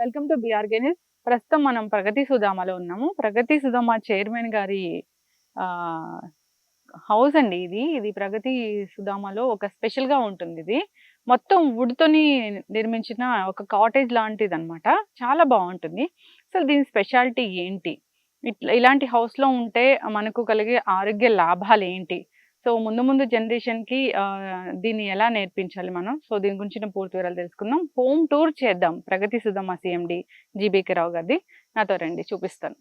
Welcome to BRK news. ప్రస్తుతం మనం ప్రగతి సుధామలో ఉన్నాము. ప్రగతి సుధామ చైర్మన్ గారి హౌస్ అండి ఇది. ఇది ప్రగతి సుధామలో ఒక స్పెషల్‌గా ఉంటుంది ఇది. మొత్తం వుడ్‌తోని నిర్మించిన ఒక కాటేజ్ లాంటిదనమాట. చాలా బావుంటుంది. అసలు దీని స్పెషాలిటీ ఏంటి? ఇలాంటి హౌస్‌లో ఉంటే మనకు కలిగే ఆరోగ్య లాభాలేంటి? సో, ముందు ముందు జనరేషన్‌కి దీన్ని ఎలా నేర్పించాలి మనం? సో, దీని గురించిన పూర్తి వివరాలు తెలుసుకుందాం. హోమ్ టూర్ చేద్దాం. ప్రగతి సుధామ సీఎండీ జీబీకే రావు గారిది. నాతో రండి చూపిస్తాను.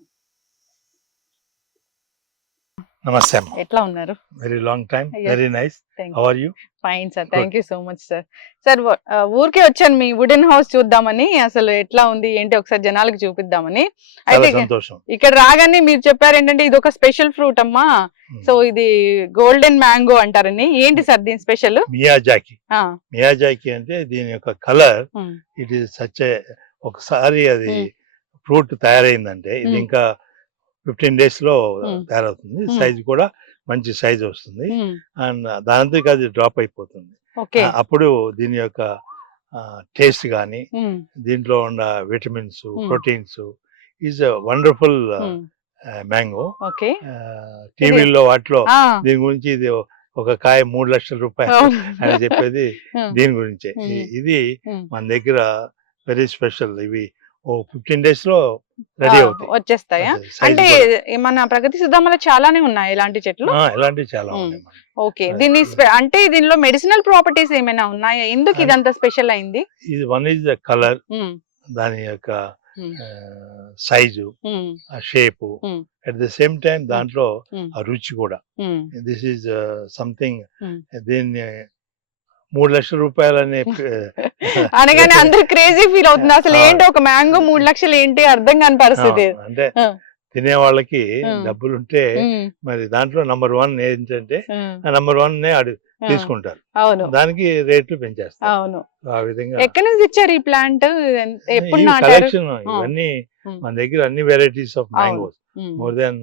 నమస్తే అమ్మ. ఎట్లా ఉన్నారు? Very long time. Yes. Very nice. Thank how are you? Fine sir. Good. Thank you so much sir. Sir ఊరికే వచ్చాను మీ వుడెన్ హౌస్ చూద్దామని. అసలు ఎట్లా ఉంది ఏంటి ఒకసారి జనాలకు చూపిద్దామని. చాలా అయితే సంతోషం. ఇక్కడ రాగానే మీరు చెప్పారు ఏంటంటే ఇది ఒక స్పెషల్ ఫ్రూట్ అమ్మా. సో ఇది గోల్డెన్ మ్యాంగో అంటారని. ఏంటి సార్ దీని స్పెషల్? మియాజాకి. మియాజాకి అంటే దీని యొక్క కలర్ ఇట్ ఈస్ సచ్ ఒకసారి అది ఫ్రూట్ తయారైందంటే ఇది ఇంకా 15 days లో తయారవుతుంది. సైజ్ కూడా మంచి సైజ్ వస్తుంది అండ్ దానంతకి అది డ్రాప్ అయిపోతుంది. అప్పుడు దీని యొక్క టేస్ట్ కానీ దీంట్లో ఉన్న vitamins proteins is wonderful mango. టీవీలో వాటిలో దీని గురించి ఇది ఒక కాయ 3 లక్షల రూపాయలు అని చెప్పేది దీని గురించే. ఇది మన దగ్గర వెరీ స్పెషల్. ఇవి 15 days లో రెడీ అవుతాయి, వచ్చేస్తాయా? అంటే మన ప్రగతి సుధామలో చాలానే ఉన్నాయి ఇలాంటి చెట్లు. ఇలాంటివి చాలా ఉన్నాయి. ఓకే, దీన్ని అంటే దీనిలో మెడిసినల్ ప్రాపర్టీస్ ఏమైనా ఉన్నాయా? ఎందుకు ఇదంతా స్పెషల్ అయింది? ఇది వన్ ఈజ్ ద కలర్, దాని యొక్క సైజు, ఆ shape, at the same time దాంట్లో ఆ రుచి కూడా. This is something. దీన్ని 3 లక్షల రూపాయలని అనగానే అందరు క్రేజీ ఫీల్ అవుతుంది. అసలు ఏంటి ఒక మ్యాంగో 3 లక్షలు ఏంటి అర్థం కాని పరిస్థితి. అంటే తినే వాళ్ళకి డబ్బులుంటే మరి దాంట్లో నంబర్ 1 ఏంటంటే నంబర్ 1 నే తీసుకుంటారు. దానికి రేట్లు పెంచేస్తారు. అవును, ఆ విధంగా. ఎక్కడి నుంచి ఇచ్చారు ఈ ప్లాంట్? ఎప్పుడు కలెక్షన్ ఇవన్నీ మన దగ్గర అన్ని varieties of mangoes, more than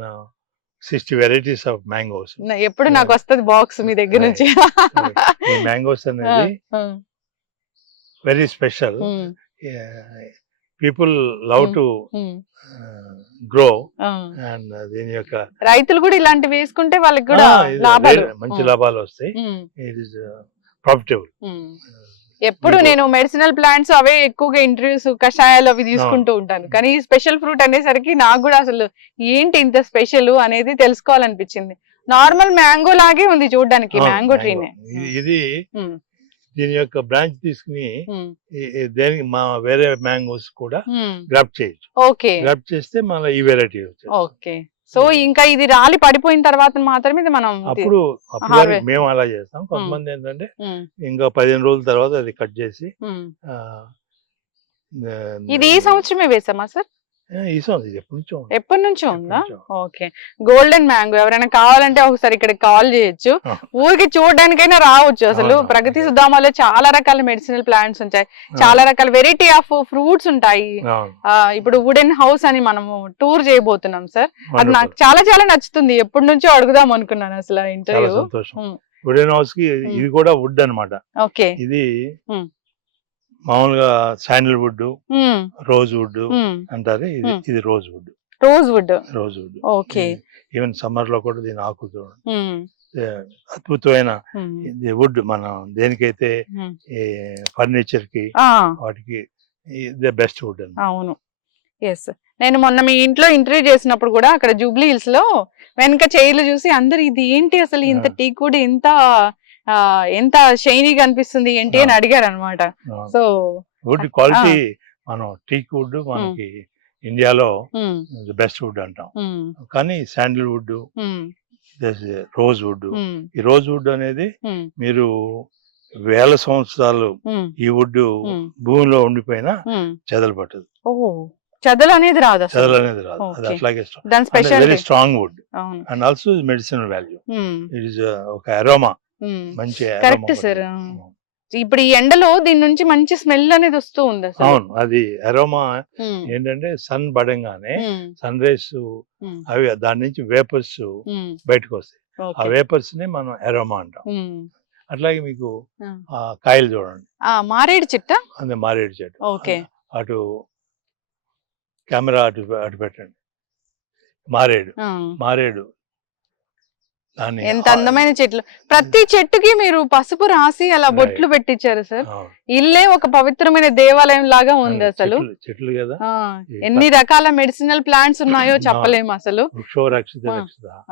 60 varieties of mangoes. ఎప్పుడు నాకు వస్తది బాక్స్ మీ దగ్గర నుంచి. ఈ మ్యాంగోస్ అనేది very special. People love to grow and దీని యొక్క రైతులు కూడా ఇలాంటివి వేసుకుంటే వాళ్ళకి కూడా లాభాలు, మంచి లాభాలు వస్తాయి. It is profitable. ఎప్పుడు నేను మెడిసినల్ ప్లాంట్స్ అవే ఎక్కువగా ఇంట్రడ్యూస్, కషాయాలు అవి తీసుకుంటూ ఉంటాను. కానీ ఈ స్పెషల్ ఫ్రూట్ అనేసరికి నాకు కూడా అసలు ఏంటి ఇంత స్పెషల్ అనేది తెలుసుకోవాలనిపించింది. నార్మల్ మ్యాంగో లాగే ఉంది చూడడానికి, మ్యాంగో ట్రీనే. ఇది దీని యొక్క బ్రాంచ్ తీసుకుని దేనికి మా వేరే మ్యాంగోస్ కూడా గ్రాఫ్ట్ చేయొచ్చు. ఓకే, గ్రాఫ్ట్ చేస్తే మళ్ళీ ఈ వెరైటీ వచ్చేది. ఓకే, సో ఇంకా ఇది రాలి పడిపోయిన తర్వాత మాత్రమే ఇది మనం అప్పుడు మేము అలా చేస్తాం. కొంతమంది ఏంటంటే ఇంకా 15 రోజుల తర్వాత అది కట్ చేసి. ఇది ఈ సంవత్సరమే వేసామా సార్? ఎప్పటి నుంచో ఉందా? Okay, golden mango. ఎవరైనా కావాలంటే ఒకసారి ఇక్కడ కాల్ చేయొచ్చు. ఊరికి చూడడానికైనా రావచ్చు. అసలు ప్రగతి సుధామలో చాలా రకాల మెడిసినల్ ప్లాంట్స్ ఉంటాయి, చాలా రకాల వెరైటీ ఆఫ్ ఫ్రూట్స్ ఉంటాయి. ఇప్పుడు వుడెన్ హౌస్ అని మనము టూర్ చేయబోతున్నాం సార్. అది నాకు చాలా చాలా నచ్చుతుంది. ఎప్పటి నుంచో అడుగుదాం అనుకున్నాను అసలు ఇంటర్వ్యూ. వుడెన్ హౌస్ కి ఇది కూడా వుడ్ అన్నమాట. ఓకే, ఇది మామూలుగా శాండల్ వుడ్, రోజ్ వుడ్ అంటారు. ఇది rose would. Rose would. Okay, even summer లో కూడా దీని ఆకు చూడండి, అద్భుతమైన వుడ్. మనం దేనికైతే ఫర్నిచర్ కి వాటికి బెస్ట్ వుడ్ అని. అవును, ఎస్. నేను మొన్న మీ ఇంట్లో ఇంటర్వ్యూ చేసినప్పుడు కూడా అక్కడ జూబ్లీ హిల్స్ లో వెనక చైర్లు చూసి అందరు ఇది ఏంటి అసలు ఇంత టీక్ వుడ్ ఎంత షైనీగా అనిపిస్తుంది ఏంటి అని అడిగారు అనమాట. సో వుడ్ క్వాలిటీ మనం టీక్ వుడ్ మనకి ఇండియాలో బెస్ట్ వుడ్ అంటాం. కానీ శాండల్ వుడ్, రోజ్ వుడ్, ఈ రోజ్ వుడ్ అనేది మీరు వేల సంవత్సరాలు ఈ వుడ్ భూమిలో ఉండిపోయినా చెదలు పట్టదు. చెదలు అనేది రాదు. అది అట్లాగే very strong wood and also medicinal value. It is ఒక అరోమా, మంచి. Correct sir. ఇప్పుడు ఈ ఎండలో దీని నుంచి మంచి స్మెల్ అనేది వస్తూ ఉంది. అవును, అది అరోమా. ఏంటంటే సన్ పడంగానే సన్ రేస్ అవి దాని నుంచి వేపర్స్ బయటకు వస్తాయి. ఆ వేపర్స్ ని మనం అరోమా అంటాం. అట్లాగే మీకు కాయలు చూడండి, మారేడు చెట్టు. అదే మారేడు చెట్టు. ఓకే, అటు కెమెరా అటు పెట్టండి. మారేడు దాన్ని ఎంత అందమైన చెట్లు. ప్రతి చెట్టుకి మీరు పసుపు రాసి అలా బొట్లు పెట్టించారు సార్. ఇల్లే ఒక పవిత్రమైన దేవాలయం లాగా ఉంది అసలు. చెట్లు కదా, ఎన్ని రకాల మెడిసినల్ ప్లాంట్స్ ఉన్నాయో చెప్పలేము అసలు.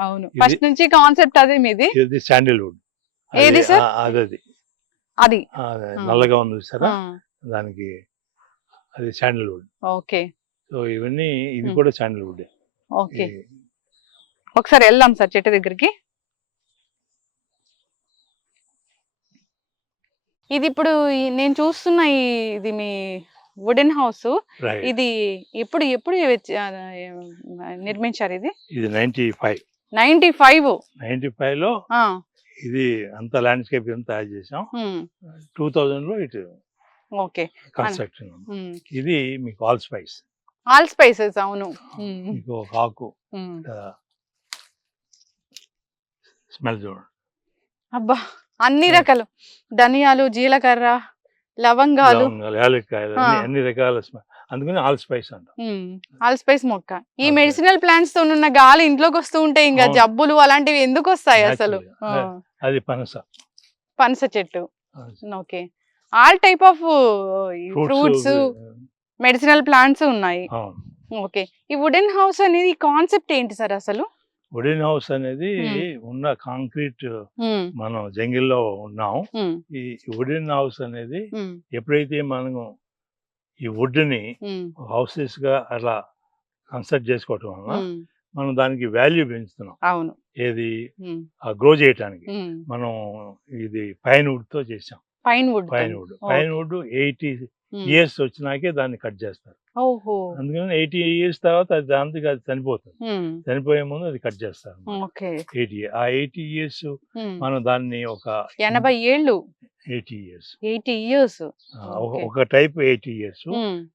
అవును, ఫస్ట్ నుంచి కాన్సెప్ట్ అదే మీది. ఇది శాండిల్వుడ్. ఏది సార్? అది నల్లగా ఉంది సరే, దానికి అది శాండిల్వుడ్. ఓకే. సో ఇవన్నీ ఇది కూడా శాండిల్వుడ్. ఓకే, ఒకసారి వెళ్దాం సార్ చెట్టు దగ్గరికి. ఇది ఇప్పుడు నేను చూస్తున్న ఇది మీ వుడెన్ హౌస్. ఇది ఎప్పుడు ఎప్పుడు నిర్మించారు? ఇది 95. 95 లో ఇది అంత ల్యాండ్స్కేప్ తయారు చేసాం. 2000 లో ఇటు ఓకే కన్స్ట్రక్షన్. ఇది మీకు ఆల్ స్పైసెస్. అవును, మీకు ఒక ఆకు స్మెల్ చూడండి. అబ్బా, అన్ని రకాలు ధనియాలు, జీలకర్ర, లవంగాలు, యాలక్కాయలు, అన్ని రకాల స్మెల్. అందుకని ఆల్ స్పైస్ అంట. ఆల్ స్పైస్ మొక్క. ఈ మెడిసినల్ ప్లాంట్స్ తో ఉన్న గాలి ఇంట్లోకి వస్తూ ఉంటే ఇంకా జబ్బులు అలాంటివి ఎందుకు వస్తాయి అసలు? అది పనస చెట్టు. Okay, all type of fruits, medicinal plants ఉన్నాయి. ఓకే, ఈ వుడెన్ హౌస్ అనేది కాన్సెప్ట్ ఏంటి సార్ అసలు? వుడెన్ హౌస్ అనేది ఉన్న కాంక్రీట్, మనం జంగిల్లో ఉన్నాం. ఈ వుడెన్ హౌస్ అనేది ఎప్పుడైతే మనం ఈ వుడ్ ని హౌసెస్ గా అలా కన్స్ట్రక్ట్ చేసుకోవటం వల్ల మనం దానికి వాల్యూ పెంచుతున్నాం. అవును, ఏది గ్రో చేయటానికి. మనం ఇది పైన్ వుడ్ తో చేసాం. పైన్ వుడ్ 80 years వచ్చినాకే దాన్ని కట్ చేస్తారు. అందుకని 80 years తర్వాత అది దానికి అది చనిపోతుంది. చనిపోయే ముందు అది కట్ చేస్తారు. 80 years మనం దాన్ని ఒక 80 ఏళ్ళు 80 years ఒక type 80 years,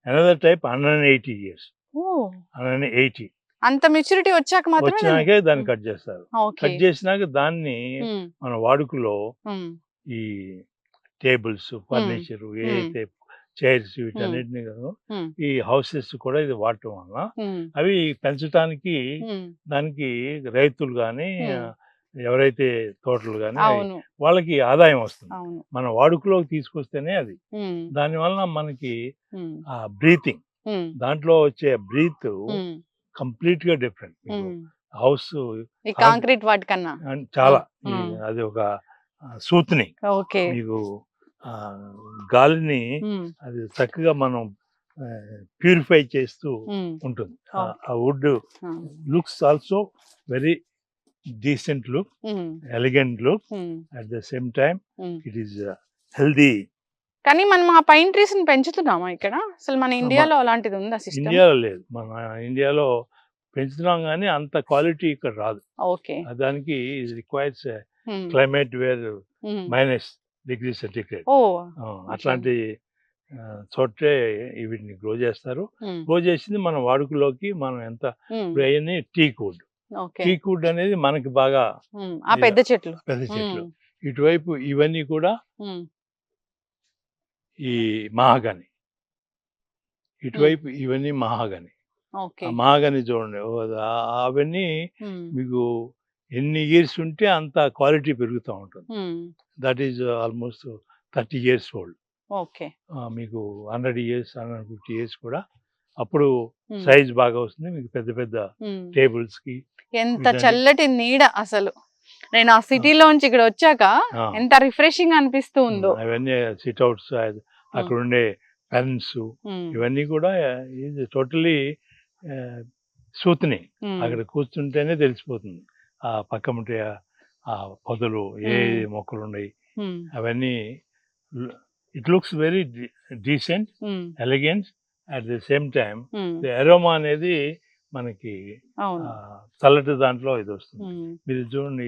another type 180 years. 180 అంత మెచ్యూరిటీ వచ్చినాకే దాన్ని కట్ చేస్తారు. కట్ చేసినాక దాన్ని మన వాడుకలో ఈ టేబుల్స్, ఫర్నిచర్, ఏదైతే చైర్స్, వీటన్నిటిని ఈ హౌసెస్ కూడా ఇది వాడటం వల్ల అవి పెంచడానికి దానికి రైతులు కానీ ఎవరైతే తోటలు కానీ వాళ్ళకి ఆదాయం వస్తుంది. మన వాడుకలోకి తీసుకొస్తేనే అది. దానివల్ల మనకి ఆ బ్రీతింగ్, దాంట్లో వచ్చే బ్రీత్ కంప్లీట్ గా డిఫరెంట్. హౌస్ కాంక్రీట్ వాటికన్నా చాలా అది ఒక సూత్ని మీకు గాలిని అది చక్కగా మనం ప్యూరిఫై చేస్తూ ఉంటుంది. ఆ wood looks also very decent look, elegant look, at the same time it is healthy. కానీ మనం ఆ పైన్ ట్రీస్ ని పెంచుతున్నామా ఇక్కడ? అసలు మన ఇండియాలో అలాంటిది ఉందా సిస్టమ్? ఇండియాలో లేదు. మన ఇండియాలో పెంచుతున్నాం కానీ అంత క్వాలిటీ ఇక్కడ రాదు. దానికి రిక్వైర్స్ క్లైమేట్ వేర్ -°C. అట్లాంటి చోటే వీటిని గ్రో చేస్తారు. గ్రో చేసింది మన వాడుకలోకి మనం ఎంత టీక్ వుడ్ అనేది మనకి బాగా పెద్ద చెట్లు. ఇటువైపు ఇవన్నీ కూడా ఈ మహాగని, ఇటువైపు ఇవన్నీ మహాగని. మహాగని చూడండి, అవన్నీ మీకు ఎన్ని ఇయర్స్ ఉంటే అంత క్వాలిటీ పెరుగుతూ ఉంటుంది. That is almost 30 years old. మీకు 100 years, 150 years కూడా అప్పుడు సైజ్ బాగా వస్తుంది. మీకు పెద్ద పెద్ద టేబుల్స్ కి ఎంత చల్లటి నీడ అసలు. నేను ఆ సిటీలోంచి ఇక్కడ వచ్చాక ఎంత రిఫ్రెషింగ్ అనిపిస్తూ ఉందో. అవన్నీ సిట్అవుట్స్, అక్కడ ఉండే పెన్స్, ఇవన్నీ కూడా టోటలీ సూత్ని. అక్కడ కూర్చుంటేనే తెలిసిపోతుంది ఆ పక్క ఉంటే ఆ పొదలు, ఏ మొక్కలు ఉన్నాయి అవన్నీ. It looks very decent, elegant, at the same time aroma అనేది మనకి చల్లటి దాంట్లో ఇది వస్తుంది. మీరు చూడండి,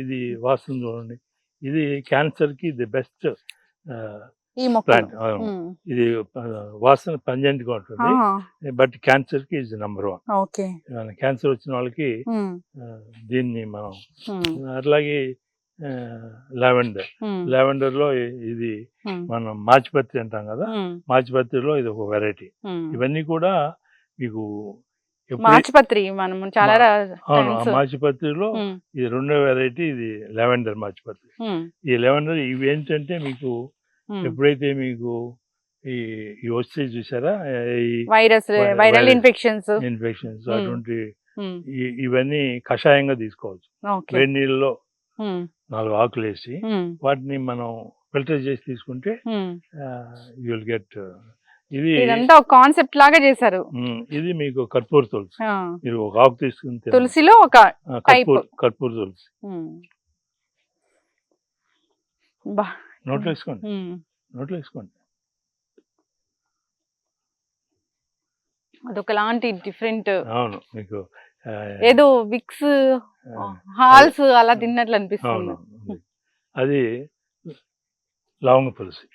ఇది వాసన చూడండి. ఇది క్యాన్సర్ కి ది బెస్ట్ ప్లాంట్. ఇది వాసన పంజెంట్ గా ఉంటుంది, బట్ క్యాన్సర్ కి ఇది నంబర్ 1. క్యాన్సర్ వచ్చిన వాళ్ళకి దీన్ని మనం. అట్లాగే లావెండర్. లావెండర్ లో ఇది మనం మాచిపత్రి అంటాం కదా, మాచిపత్రిలో ఇది ఒక వెరైటీ. ఇవన్నీ కూడా మీకు మాచిపత్రి మనం చాలా అవును, ఆ మాచిపత్రిలో ఇది రెండో వెరైటీ, ఇది లావెండర్ మాచిపత్రి. ఈ లావెండర్ ఇవి ఏంటంటే మీకు ఎప్పుడైతే మీకు ఈ వస్తే చూసారా ఈ వైరల్ ఇన్ఫెక్షన్స్ అటువంటి ఇవన్నీ కషాయంగా తీసుకోవచ్చు. వేడి నీళ్ళలో 4 ఆకులు వేసి వాటిని మనం ఫిల్టర్ చేసి తీసుకుంటే యూ విల్ గెట్. ఇది ఇదంతా ఒక కాన్సెప్ట్ లాగా చేశారు. ఇది మీకు కర్పూర తులసి, మీరు ఒక ఆకు తీసుకుని తులసిలో ఒక కర్పూర తులసి నోట్లో వేసుకోండి, నోట్లో వేసుకోండి. అదొకలాంటి డిఫరెంట్. అవును, మీకు ఏదో విక్స్ హాల్స్ అలా తిన్నట్లు అనిపిస్తుంది. అది లవంగ తులసి.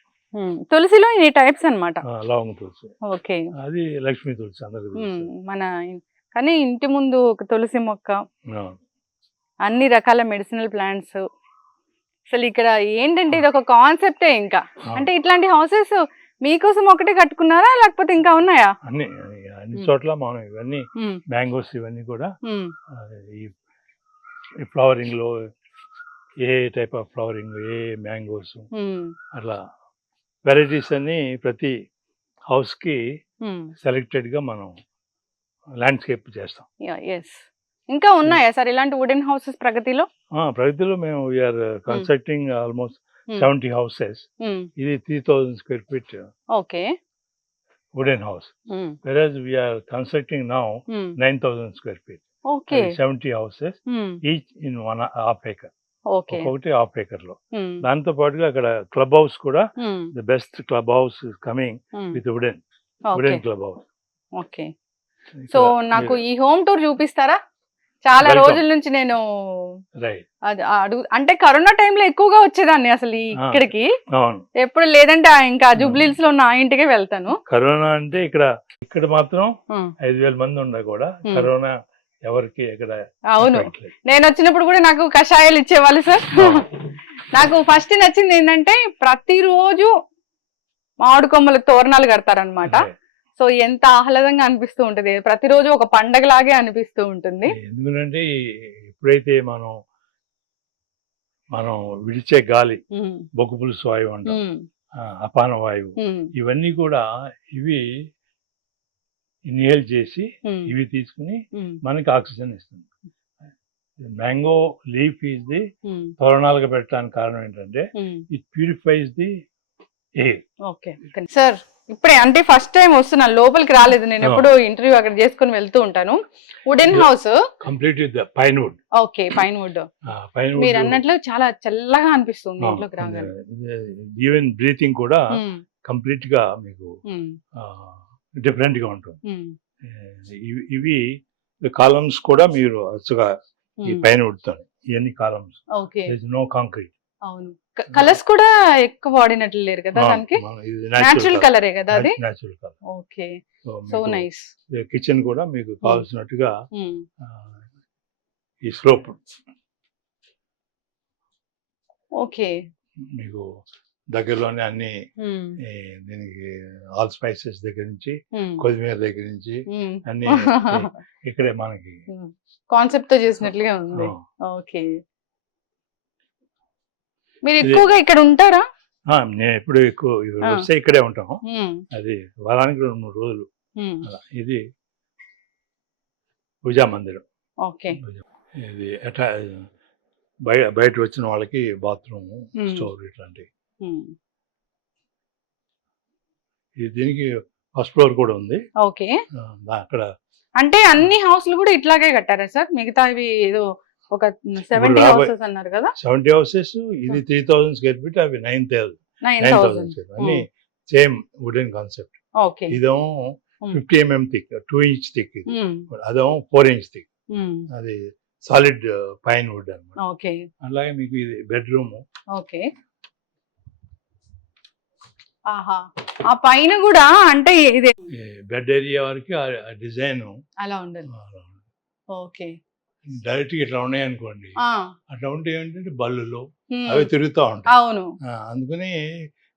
తులసిలో ఈ టైప్స్ అన్నమాట. లవంగ తులసి, ఓకే. అది లక్ష్మీ తులసి అందరికి. మన కానీ ఇంటి ముందు ఒక తులసి మొక్క, అన్ని రకాల మెడిసినల్ ప్లాంట్స్. అసలు ఇక్కడ ఏంటంటే ఇది ఒక కాన్సెప్టే. ఇంకా అంటే ఇట్లాంటి హౌసెస్ మీకోసం ఒకటే కట్టుకున్నారా లేకపోతే ఇంకా ఉన్నాయా? అన్ని చోట్ల మనం ఇవన్నీ మ్యాంగోస్ ఇవన్నీ కూడా ఈ ఫ్లవరింగ్ లో a type of flowering, a mangoes, అట్లా వెరైటీస్ అన్ని ప్రతి హౌస్ కి సెలెక్టెడ్ గా మనం ల్యాండ్స్కేప్ చేస్తాం. ఇంకా ఉన్నాయా సార్ ఇలాంటి వుడెన్ హౌసెస్ ప్రగతిలో? ప్రగతిలో మేము వీఆర్ కన్స్ట్రక్టింగ్ ఆల్మోస్ట్ 70 houses. ఇది 3000 square feet. Okay. Wooden house. Whereas we are constructing now 9000 square feet. Okay. 70 houses, each in 1.5 acre. Okay. ఒకటి 1/2 acre లో. దాంతో పాటుగా అక్కడ క్లబ్ హౌస్ కూడా, the best club house is coming with wooden club house. Okay. So నాకు ఈ home tour చూపిస్తారా? చాలా రోజుల నుంచి నేను అంటే కరోనా టైంలో ఎక్కువగా వచ్చేదాన్ని అసలు ఇక్కడికి. ఎప్పుడు లేదంటే ఇంకా జూబ్లీహిల్స్ లో ఉన్న ఆ ఇంటికే వెళ్తాను. కరోనా అంటే ఇక్కడ మాత్రం 5000 మంది ఉండ కూడా కరోనా ఎవరికి ఎక్కడ. అవును, నేను వచ్చినప్పుడు కూడా నాకు కషాయాలు ఇచ్చేవాళ్ళు సార్. నాకు ఫస్ట్ నచ్చింది ఏంటంటే ప్రతిరోజు మామిడి కొమ్మల తోరణాలు కడతారనమాట. సో ఎంత ఆహ్లాదంగా అనిపిస్తూ ఉంటది, ప్రతిరోజు ఒక పండగలాగే అనిపిస్తూ ఉంటుంది. ఎందుకంటే ఎప్పుడైతే మనం విడిచే గాలి, బొగ్గు పులుసు వాయువు అంటాం, అపాన వాయువు, ఇవన్నీ కూడా ఇవి ఇన్హేల్ చేసి ఇవి తీసుకుని మనకి ఆక్సిజన్ ఇస్తుంది. మ్యాంగో లీఫ్ ఈజ్ ది తోరణాలుగా పెట్టడానికి కారణం ఏంటంటే it purifies the air. Okay sir, ఇప్పుడే అంటే ఫస్ట్ టైం వస్తున్నా, లోపలికి రాలేదు. నేను ఎప్పుడు ఇంటర్వ్యూ అక్కడ చేసుకుని వెళ్తూ ఉంటాను. Wooden house complete with pine wood. Okay, pine wood. మీరు అన్నట్లు చాలా చల్లగా అనిపిస్తుంది ఇంట్లోకి రాగానే. ఈవెన్ బ్రీతింగ్ కూడా కంప్లీట్ గా మీకు డిఫరెంట్ గా ఉంటుంది. ఇవి కాలమ్స్ కూడా మీరు అచ్చుగా ఈ పైన్ వుడ్ తో, ఇవన్నీ కాలమ్స్, నో కాంక్రీట్. అవును, కలర్స్ కూడా ఎక్కువ వాడినట్లు లేరు కదా దానికి, నేచురల్ కలరే కదా అది. Natural colour. Okay, so nice. Kitchen కూడా మీకు కావాల్సినట్టుగా ఈ స్లోప్. ఓకే, మీకు దగ్గరలోనే అన్ని దీనికి ఆల్ స్పైసెస్ దగ్గర నుంచి, కొత్తిమీర దగ్గర నుంచి అన్ని ఇక్కడే మనకి కాన్సెప్ట్ తో చేసినట్లుగా ఉంది. ఓకే, మీరు ఎక్కువగా ఇక్కడ ఉంటారా? నేను ఎప్పుడు ఎక్కువ వస్తే ఇక్కడే ఉంటాం. అది వారానికి 2-3 రోజులు. ఇది పూజా మందిరం. ఇది బయట వచ్చిన వాళ్ళకి బాత్రూమ్, స్టోర్ ఇట్లాంటివి. దీనికి ఫస్ట్ ఫ్లోర్ కూడా ఉంది. ఓకే, అక్కడ అంటే అన్ని హౌస్లు కూడా ఇట్లాగే కట్టారా సార్? మిగతా ఇవి ఏదో ఒక 70 హౌసెస్ అన్నారు కదా. 70 హౌసెస్, ఇది 3000 స్క్వేర్ ఫీట్, అవి 9000 స్క్వేర్. అన్ని సేమ్ వుడెన్ కాన్సెప్ట్. ఓకే, ఇదేమో 50 mm థిక్, 2 inch థిక్. ఇది అదేమో 4 inch థిక్. అది సాలిడ్ పైన్ వుడ్ అన్నమాట. ఓకే, అలాగే మీకు ఇది బెడ్రూమ్. ఓకే, ఆహా, ఆ పైన కూడా అంటే ఇది బెడ్ ఏరియా వరకు డిజైన్ అలా ఉండదు. ఓకే, డైరెక్ట్ ఇట్లా ఉన్నాయి అనుకోండి, ఆ, అట్లా ఉంటే ఏంటంటే బల్లులు ఉమ్, అవి తిరుగుతూ ఉంటాయి. అవును. అందుకని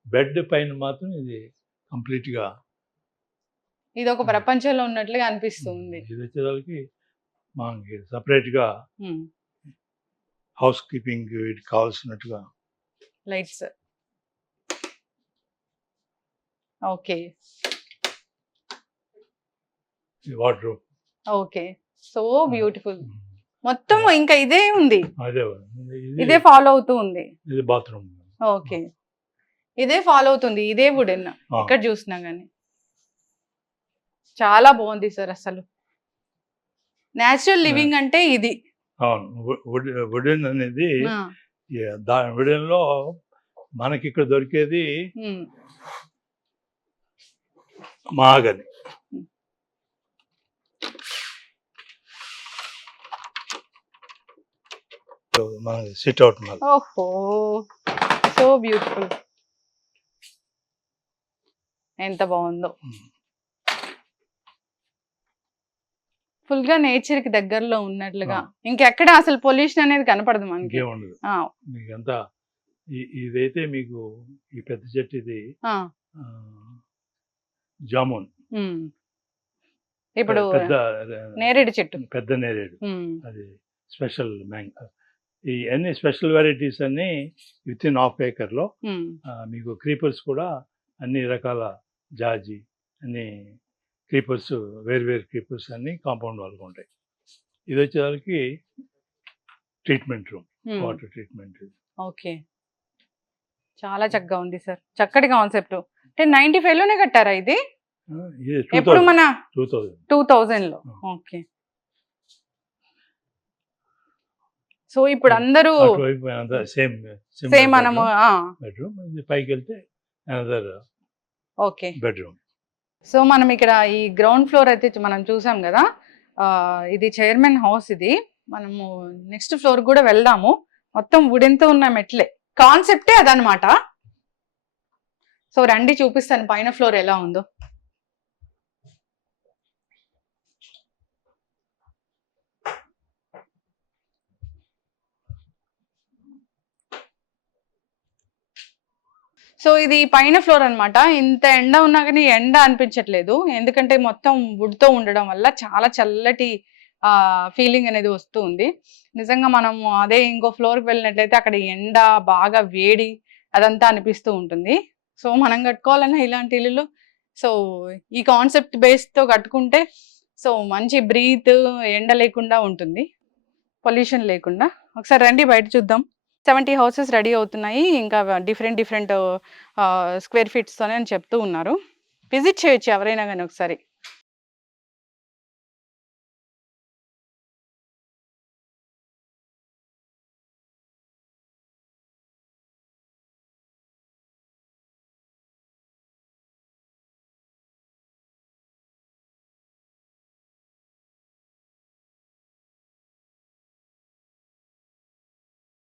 బెడ్ పైన మాత్రం ఇది కంప్లీట్ గా ఇది ఒక ప్రపంచంలో ఉన్నట్లుగా అనిపిస్తుంది. ఇది వచ్చేదానికి మనకి సపరేట్ గా హౌస్ కీపింగ్ వీటికి కావాల్సినట్టుగా lights. Okay water. Okay, so beautiful. మొత్తం ఇంకా ఇదే ఉంది, అదే ఇదే ఫాలో అవుతూ ఉంది. ఇది బాత్రూమ్. ఓకే, ఇదే ఫాలో అవుతుంది, ఇదే వుడెన్ ఇక్కడ చూసినా గానీ. చాలా బాగుంది సార్. అసలు నేచురల్ లివింగ్ అంటే ఇది. అవును, వుడెన్ అనేది వుడెన్ లో మనకి ఇక్కడ దొరికేది మహాగని. మనకి సిట్ అవుట్. ఓహో, సో బ్యూటిఫుల్. ఎంత బాగుందో. ఫుల్ గా నేచర్ కి దగ్గరలో ఉన్నట్లుగా. ఇంకెక్కడ అసలు పొల్యూషన్ అనేది కనపడదు మనకి. ఇంకేముండదు మీకంతా. ఇదైతే మీకు ఈ పెద్ద చెట్టు ఇది జామున్. ఇప్పుడు పెద్ద నేరేడు చెట్టు, పెద్ద నేరేడు, అది స్పెషల్ మ్యాంగో. ఈ అన్ని స్పెషల్ వెరైటీస్ అన్ని విత్ ఇన్ హాఫ్ ఏకర్ లో. మీకు క్రీపర్స్ కూడా అన్ని రకాల జాజి, అన్ని క్రీపర్స్, వేరు క్రీపర్స్ అన్ని కాంపౌండ్ వాళ్ళకు ఉంటాయి. ఇది వచ్చేసరికి treatment room, water treatment. Okay, చాలా చక్కగా ఉంది సార్. చక్కటి కాన్సెప్ట్. అంటే 95 లోనే కట్టారా ఇది? ఎప్పుడు మన 2000 లో. ఓకే, సో ఇప్పుడు అందరూ సేమ్ మనము బెడ్రూమ్, పైకి వెళ్తే అనదర్ ఓకే బెడ్రూమ్. సో మనం ఇక్కడ ఈ గ్రౌండ్ ఫ్లోర్ అయితే మనం చూసాం కదా. ఇది చైర్మన్ హౌస్. ఇది మనము నెక్స్ట్ ఫ్లోర్ కూడా వెళ్దాము. మొత్తం వుడెన్తో ఉన్న మెట్లే, కాన్సెప్టే అదనమాట. సో రండి చూపిస్తాను పైన ఫ్లోర్ ఎలా ఉందో. సో ఇది పైన ఫ్లోర్ అన్నమాట. ఇంత ఎండ ఉన్నా కానీ ఎండ అనిపించట్లేదు, ఎందుకంటే మొత్తం వుడ్తో ఉండడం వల్ల చాలా చల్లటి ఫీలింగ్ అనేది వస్తూ ఉంది. నిజంగా మనము అదే ఇంకో ఫ్లోర్కి వెళ్ళినట్లయితే అక్కడ ఎండ బాగా వేడి అదంతా అనిపిస్తూ ఉంటుంది. సో మనం కట్టుకోవాలన్నా ఇలాంటి ఇల్లులు, సో ఈ కాన్సెప్ట్ బేస్తో కట్టుకుంటే సో మంచి బ్రీత్, ఎండ లేకుండా ఉంటుంది, పొల్యూషన్ లేకుండా. ఒకసారి రండి బయట చూద్దాం. 70 హౌసెస్ రెడీ అవుతున్నాయి, ఇంకా డిఫరెంట్ స్క్వేర్ ఫీట్స్తోనే అని చెప్తూ ఉన్నారు. విజిట్ చేయొచ్చు ఎవరైనా కానీ ఒకసారి.